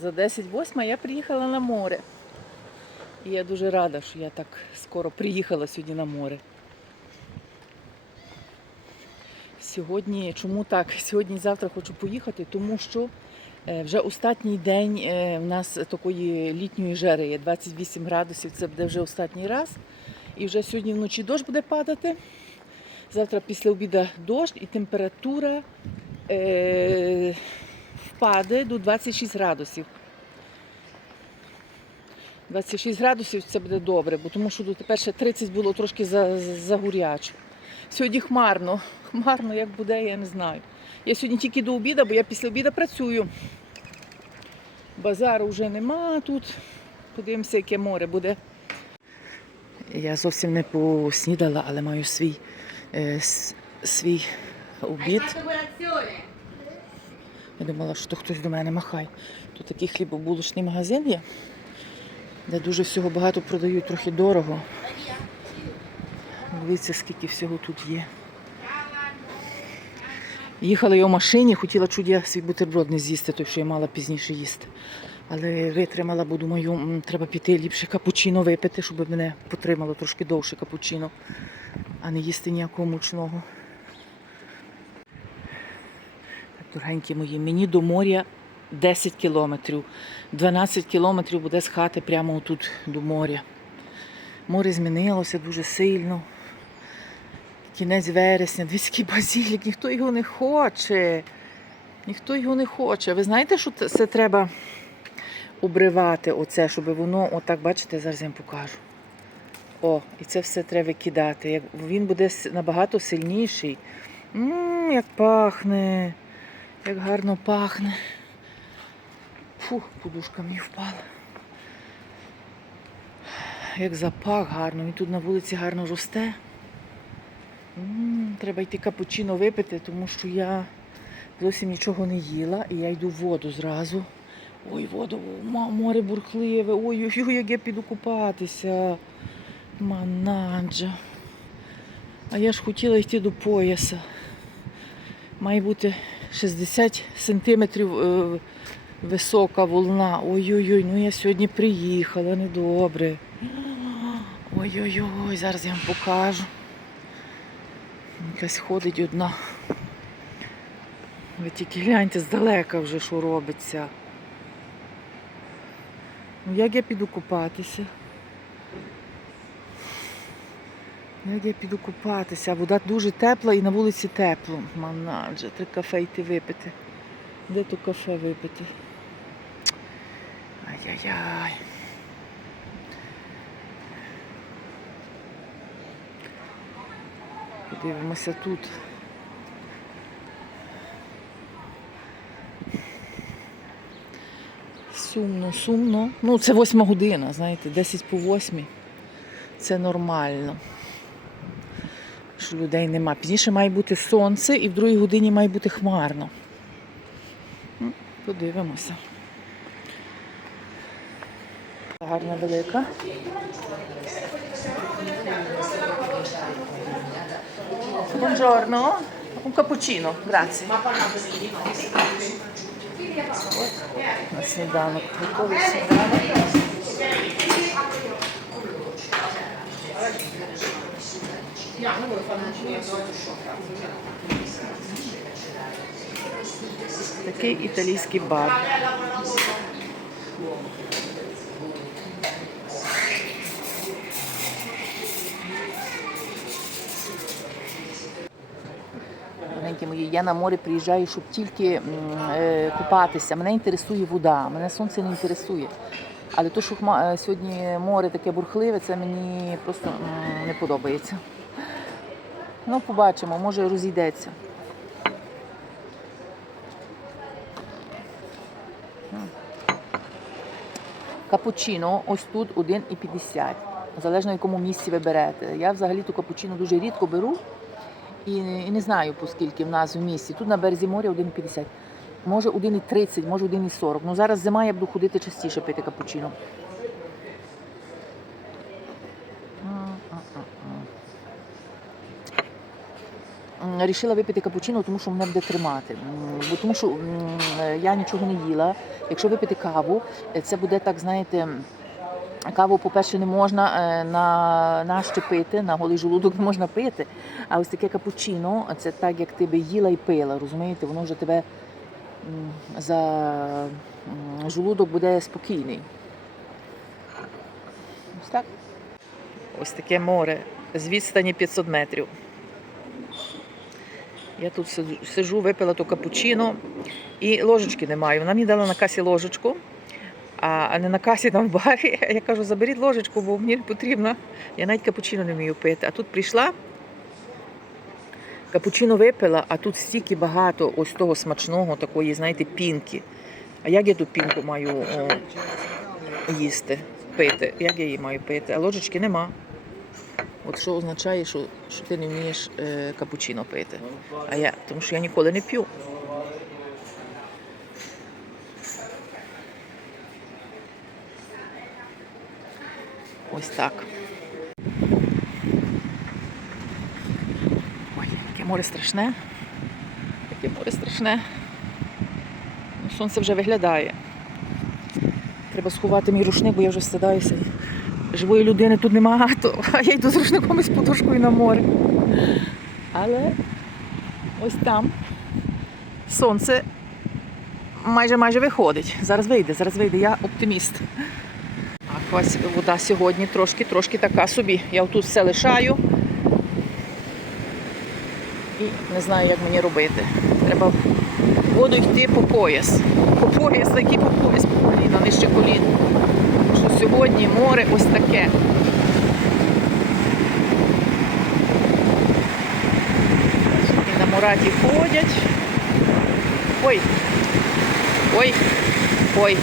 За 10-8 я приїхала на море. І я дуже рада, що я так скоро приїхала сьогодні на море. Сьогодні, чому так? Сьогодні завтра хочу поїхати, тому що е, вже останній день е, в нас такої літньої жери є 28 градусів, це буде вже останній раз. І вже сьогодні вночі дощ буде падати. Завтра після обіду дощ і температура е, впаде до 26 градусів. 26 градусів це буде добре, бо тому що тепер ще 30 було трошки за, загуряче. Сьогодні хмарно. Хмарно, як буде, я не знаю. Я сьогодні тільки до обіду, бо я після обіду працюю. Базару вже нема тут. Подивимося, яке море буде. Я зовсім не поснідала, але маю свій, е, свій обід. Я думала, що хтось до мене махає. Тут такий хлібобулочний магазин є, де дуже всього багато продають, трохи дорого. Дивіться, скільки всього тут є. Їхала я в машині, хотіла чуть я свій бутерброд не з'їсти, той, що я мала пізніше їсти. Але витримала, бо думаю, треба піти ліпше капучино випити, щоб мене потримало трошки довше капучино, а не їсти ніякого мучного. Так, дорогенькі мої, мені до моря 10 кілометрів. 12 кілометрів буде з хати прямо тут до моря. Море змінилося дуже сильно. Кінець вересня, дивіться, який базілік, ніхто його не хоче. Ніхто його не хоче. Ви знаєте, що це- треба обривати, оце, щоб воно, отак, бачите, зараз я вам покажу. О, і це все треба викидати. Він буде набагато сильніший. Мм, як пахне, як гарно пахне. Фу, подушка мені впала. Як запах гарно, він тут на вулиці гарно росте. М, Треба йти капучино випити, тому що я зовсім нічого не їла і я йду в воду зразу. Ой, воду, море бурхливе, ой-ой-ой, як я піду купатися. Манаджа. А я ж хотіла йти до пояса. Має бути 60 сантиметрів е, висока волна. Ой-ой-ой, ну я сьогодні приїхала, недобре. Ой-ой-ой, зараз я вам покажу. Якась ходить одна. Ви тільки гляньте здалека вже, що робиться. Ну як я піду купатися? Як я піду купатися? Вода дуже тепла і на вулиці тепло. Манадже, треба кафе йти випити. Де то кафе випити? Ай-яй-яй. Подивимося тут. Сумно, сумно. Ну, це восьма година, знаєте, 10 по восьмій. Це нормально. Що людей нема. Пізніше має бути сонце і в другій годині має бути хмарно. Ну, Подивимося. Гарна велика. Buongiorno, un cappuccino, grazie. На сніданок. Готовий сніданок. Такий італійський бар. Мої, я на море приїжджаю, щоб тільки е, купатися. Мене інтересує вода, мене сонце не інтересує. Але то, що е, сьогодні море таке бурхливе, це мені просто не подобається. Ну, побачимо, може розійдеться. Капучино ось тут 1,50. Залежно в якому місці ви берете. Я взагалі ту капучино дуже рідко беру. І, не знаю, по скільки в нас в місті. Тут на березі моря 1,50. Може 1,30, може 1,40. Ну зараз зима, я буду ходити частіше пити капучино. Вирішила випити капучино, тому що мене буде тримати. Бо тому що я нічого не їла. Якщо випити каву, е, це буде так, знаєте. Каву, по-перше, не можна е, на нащо пити, на голий желудок не можна пити. А ось таке капучино, це так, як ти би їла і пила, розумієте, воно вже тебе за м, желудок буде спокійний. Ось так. Ось таке море з відстані 500 метрів. Я тут сижу, випила то капучино і ложечки не маю. Вона мені дала на касі ложечку, а не на касі там в барі. Я кажу, заберіть ложечку, бо мені потрібно. Я навіть капучино не вмію пити. А тут прийшла, капучино випила, а тут стільки багато ось того смачного, такої, знаєте, пінки. А як я ту пінку маю о, їсти, пити? Як я її маю пити? А ложечки нема. От що означає, що, що ти не вмієш е, капучино пити. А я, тому що я ніколи не п'ю. Ось так. Ой, яке море страшне. Яке море страшне. Ну, сонце вже виглядає. Треба сховати мій рушник, бо я вже встидаюся. Живої людини тут нема, то я йду з рушником і з подушкою на море. Але ось там сонце майже майже виходить. Зараз вийде, зараз вийде. Я оптиміст. А вода сьогодні трошки, трошки така собі. Я тут все лишаю. І не знаю, як мені робити. Треба воду йти по пояс. По пояс, такий по пояс, по коліна, нижче колін. Сьогодні море ось таке. І на Мураті ходять. Ой. Ой. Ой.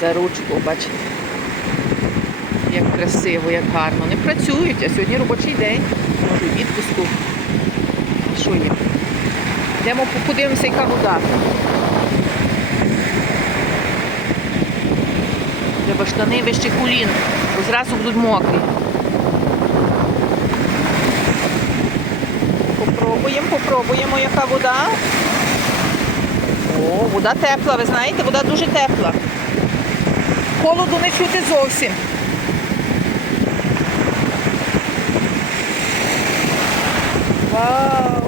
За ручку, бачите. Як красиво, як гарно. Не працюють, а сьогодні робочий день. Може, відпуску. А Що їм? Йдемо подивимося, яка вода. Треба штани вище колін, бо зразу будуть мокрі. Попробуємо, попробуємо, яка вода. О, вода тепла, ви знаєте, вода дуже тепла. Холоду не чути зовсім. Вау!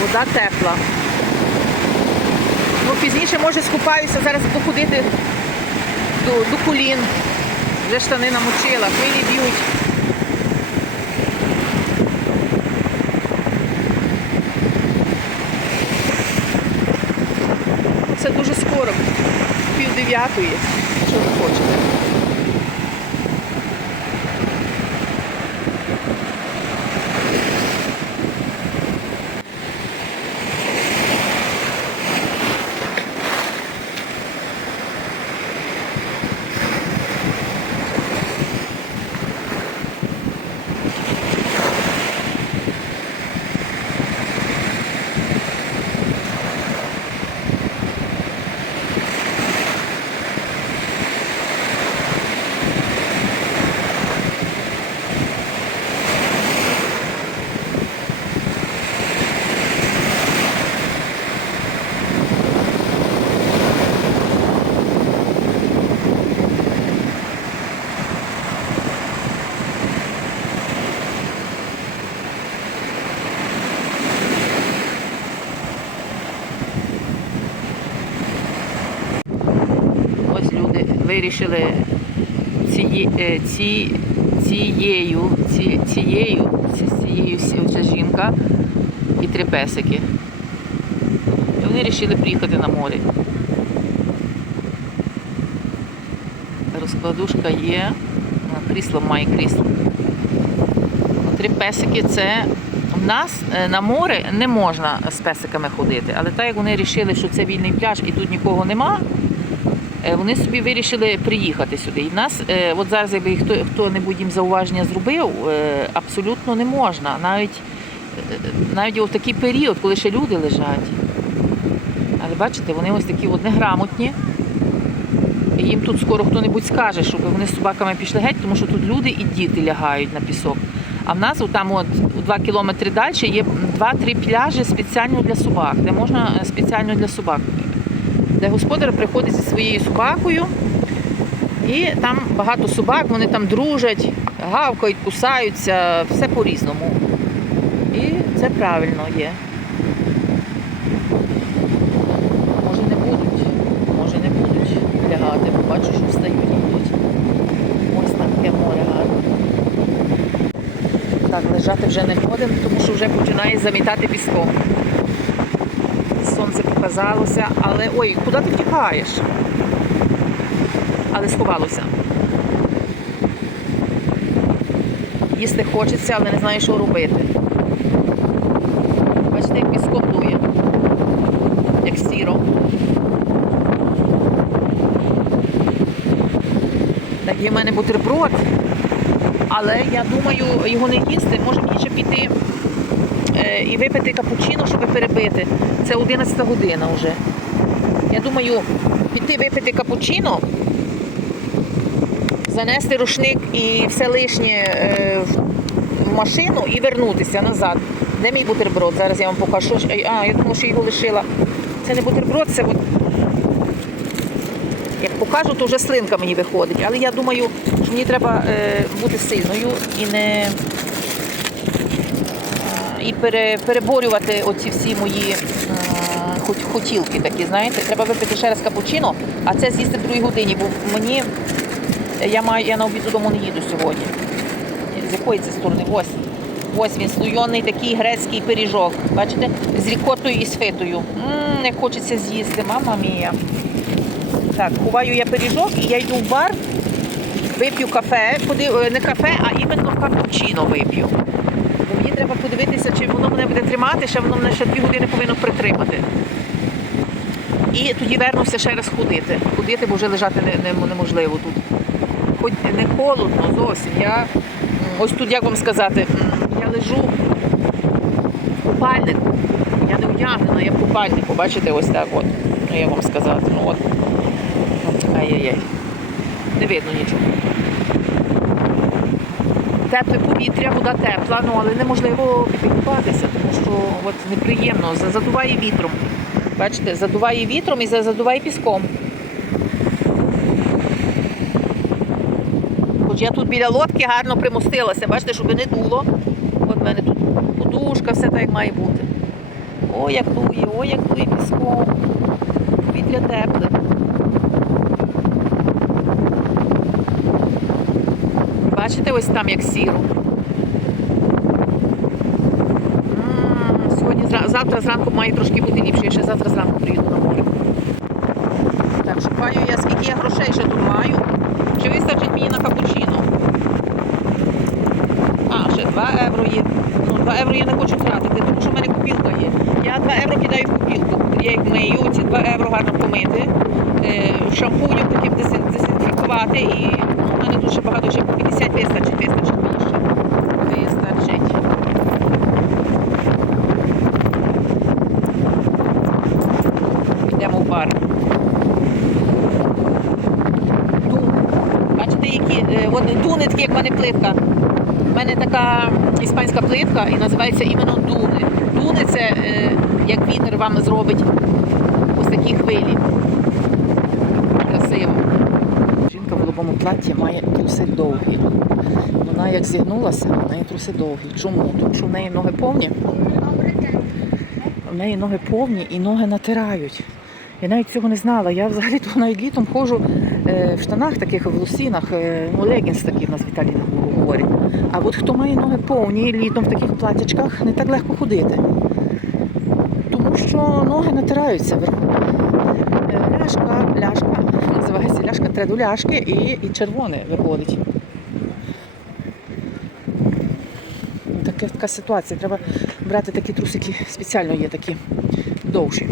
Вода тепла. Ну, пізніше, може, скупаюся, зараз буду до, до колін. Вже штани намочила, хвилі б'ють. Це дуже скоро, пів дев'ятої, що ви хочете. Ось люди вирішили ціє, е, ці, цією, ці, цією, цією оця жінка і три песики. І вони вирішили приїхати на море. Розкладушка є, крісло має крісло. Ну, Три песики це в нас е, на море не можна з песиками ходити, але так як вони вирішили, що це вільний пляж і тут нікого нема, Вони собі вирішили приїхати сюди. І в нас, е, от зараз, якби хто, хто-небудь їм зауваження зробив, е, абсолютно не можна. Навіть навіть у такий період, коли ще люди лежать. Але бачите, вони ось такі от неграмотні. Їм тут скоро хто-небудь скаже, щоб вони з собаками пішли геть, тому що тут люди і діти лягають на пісок. А в нас там от у 2 кілометри далі є 2-3 пляжі спеціально для собак, де можна е, спеціально для собак, де господар приходить зі своєю собакою. І там багато собак, вони там дружать, гавкають, кусаються, все по-різному. І це правильно є. Може не будуть, може не будуть лягати, бо бачу, що встають йдуть. Ось таке море гарне. Так, лежати вже не ходимо, тому що вже починає замітати піском. Сонце показалося, але ой, куди ти втікаєш? Але сховалося. Їсти хочеться, але не знаю, що робити. Бачите, як піском дує, як сіро. Такий в мене бутерброд, але я думаю його не їсти, може мені ще піти і випити капучино, щоб перебити. Це 11 година вже. Я думаю, піти випити капучино, занести рушник і все лишнє е, в- машину і вернутися назад. Де мій бутерброд? Зараз я вам покажу. Що А, я думала, що його лишила. Це не бутерброд, це от. Як покажу, то вже слинка мені виходить. Але я думаю, що мені треба е, бути сильною і не і пере, переборювати оці всі мої е, хот- хотілки такі, знаєте. Треба випити ще раз капучино, а це з'їсти в другій годині, бо мені я маю я на обід додому не їду сьогодні. З якої це сторони? Ось. Ось він слойоний такий грецький пиріжок. Бачите? З рікотою і з фитою. Ммм, як хочеться з'їсти, мама мія. Так, ховаю я пиріжок і я йду в бар, вип'ю кафе, е, не кафе, а іменно капучино вип'ю. Бо мені треба подивитися, чи воно тримати, ще воно мене ще дві години повинно притримати. І тоді вернуся ще раз ходити. Ходити, бо вже лежати не- не- неможливо тут. Хоч не холодно зовсім. Я ось тут, як вам сказати, я лежу в купальнику. Я не одягнена, я в купальнику. Бачите, ось так от. Ну, як вам сказати. Ну от. Ай-яй-яй. Не видно нічого. Тепле повітря, вода тепла, ну але неможливо піти купатися, тому що от неприємно, задуває вітром. Бачите, задуває вітром і задуває піском. Хоч я тут біля лодки гарно примостилася, бачите, щоб не дуло. От в мене тут подушка, все так як має бути. О, як дує, о, як дує піском. Повітря тепле. Бачите, ось там як сіро. Сьогодні завтра зранку має трошки бути ліпше. Я ще завтра зранку приїду на море. Так, шукаю я, скільки я грошей ще тут маю. Чи вистачить мені на капучино? А, ще 2 євро є. Ну, 2 євро я не хочу тратити, тому що в мене купілка є. Я 2 євро кидаю в купілку. Я їх мию, ці 2 євро гарно помити, е, шампунем таким дезінфікувати і ну, в мене тут ще багато, ще 50 вистачить, вистачить ще. Вистачить. Йдемо в бар. Дун. Бачите, які е, от дуни такі, як в мене плитка. У мене така іспанська плитка і називається іменно дуни. Дуни це е, як вітер вам зробить ось такі хвилі. Красиво. Голубому платі має труси довгі. Вона як зігнулася, в неї труси довгі. Чому? Тому що в неї ноги повні. В неї ноги повні і ноги натирають. Я навіть цього не знала. Я взагалі то навіть літом ходжу е, в штанах таких, в лусінах, е, ну, легінс такі в нас в Італії говорять. А от хто має ноги повні літом в таких платячках, не так легко ходити. Тому що ноги натираються Ляшка, ляшка, називається ляшка, треба ляшки і, і червоне виходить. Така, така ситуація. Треба брати такі трусики, спеціально є такі довші.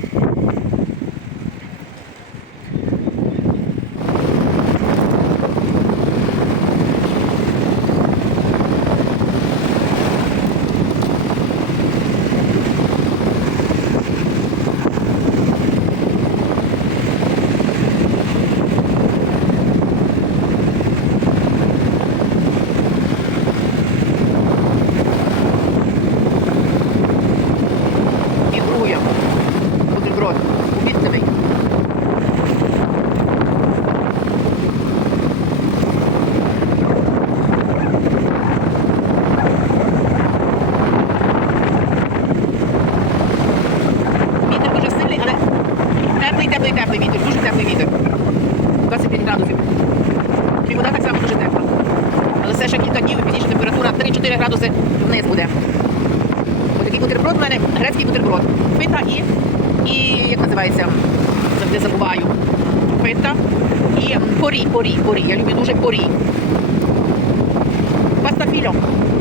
filant.